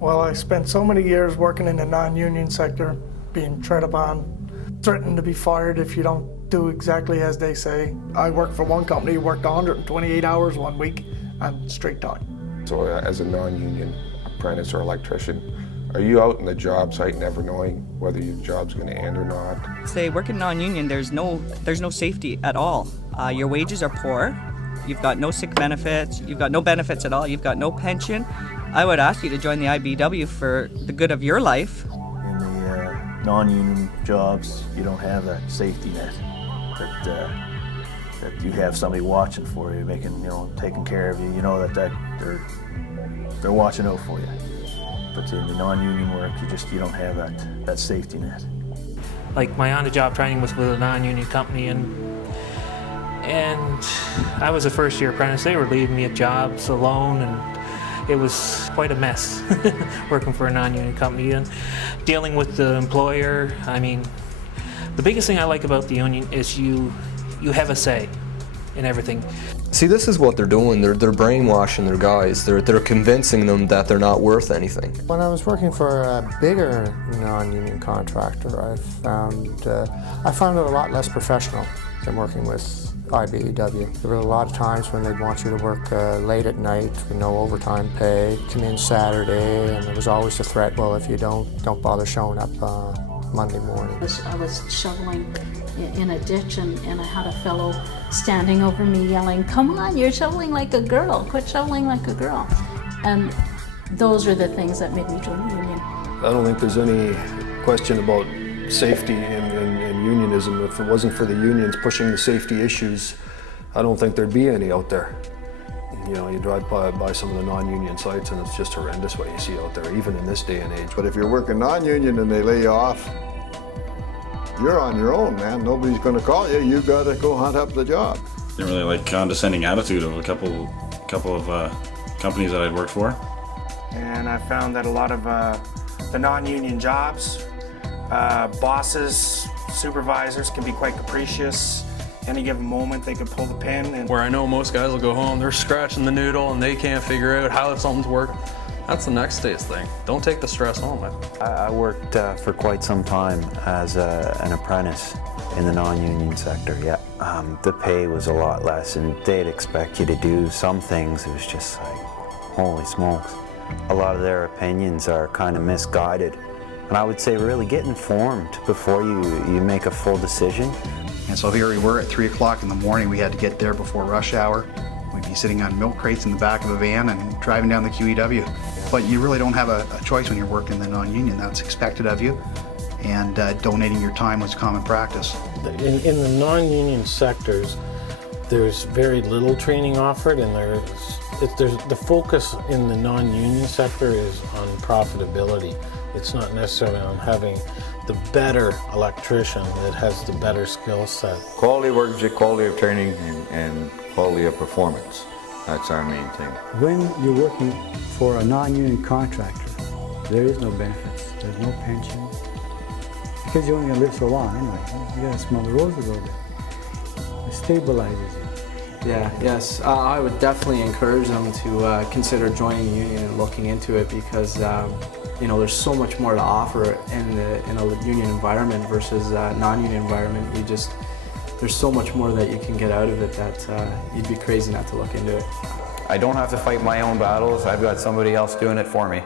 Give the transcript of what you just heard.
Well, I spent so many years working in the non-union sector, being tread upon, threatened to be fired if you don't do exactly as they say. I worked for one company who worked 128 hours one week and straight time. So as a non-union apprentice or electrician, are you out in the job site never knowing whether your job's going to end or not? Say working non-union, there's no safety at all. Your wages are poor. You've got no sick benefits. You've got no benefits at all. You've got no pension. I would ask you to join the IBEW for the good of your life. In the non-union jobs, you don't have that safety net that you have somebody watching for you, taking care of you. You know that they're watching out for you. But in the non-union work, you don't have that safety net. Like my on-the-job training was with a non-union company, and I was a first-year apprentice. They were leaving me at jobs alone, and it was quite a mess working for a non-union company and dealing with the employer. I mean, the biggest thing I like about the union is you have a say in everything. See, this is what they're doing. They're brainwashing their guys. They're convincing them that they're not worth anything. When I was working for a bigger non-union contractor, I found it a lot less professional than working with IBEW. There were a lot of times when they'd want you to work late at night with no overtime pay, come in Saturday, and there was always the threat, well, if you don't bother showing up Monday morning. I was shoveling in a ditch, and I had a fellow standing over me yelling, "Come on, you're shoveling like a girl, quit shoveling like a girl." And those are the things that made me join the union. I don't think there's any question about safety and unionism. If it wasn't for the unions pushing the safety issues, I don't think there'd be any out there. You know, you drive by some of the non-union sites and it's just horrendous what you see out there, even in this day and age. But if you're working non-union and they lay you off, you're on your own, man. Nobody's going to call you. You've got to go hunt up the job. Didn't really like condescending attitude of a couple of companies that I'd worked for. And I found that a lot of the non-union jobs, bosses, supervisors can be quite capricious. Any given moment they could pull the pin. And where I know most guys will go home, they're scratching the noodle and they can't figure out how something's working. That's the next day's thing. Don't take the stress home. I worked for quite some time as an apprentice in the non-union sector, yeah. The pay was a lot less and they'd expect you to do some things. It was just like, holy smokes. A lot of their opinions are kind of misguided. And I would say really get informed before you make a full decision. And so here we were at 3 o'clock in the morning. We had to get there before rush hour. We'd be sitting on milk crates in the back of a van and driving down the QEW. But you really don't have a choice when you're working the non-union. That's expected of you. And donating your time was common practice. In the non-union sectors, there's very little training offered, and the focus in the non-union sector is on profitability. It's not necessarily on having the better electrician that has the better skill set. Quality of workmanship, quality of training, and quality of performance. That's our main thing. When you're working for a non-union contractor, there is no benefits, there's no pension, because you're only going to live so long anyway. You got to smell the roses a little bit. It stabilizes you. Yeah, yes. I would definitely encourage them to consider joining a union and looking into it, because there's so much more to offer in a union environment versus a non-union environment. There's so much more that you can get out of it that you'd be crazy not to look into it. I don't have to fight my own battles. I've got somebody else doing it for me.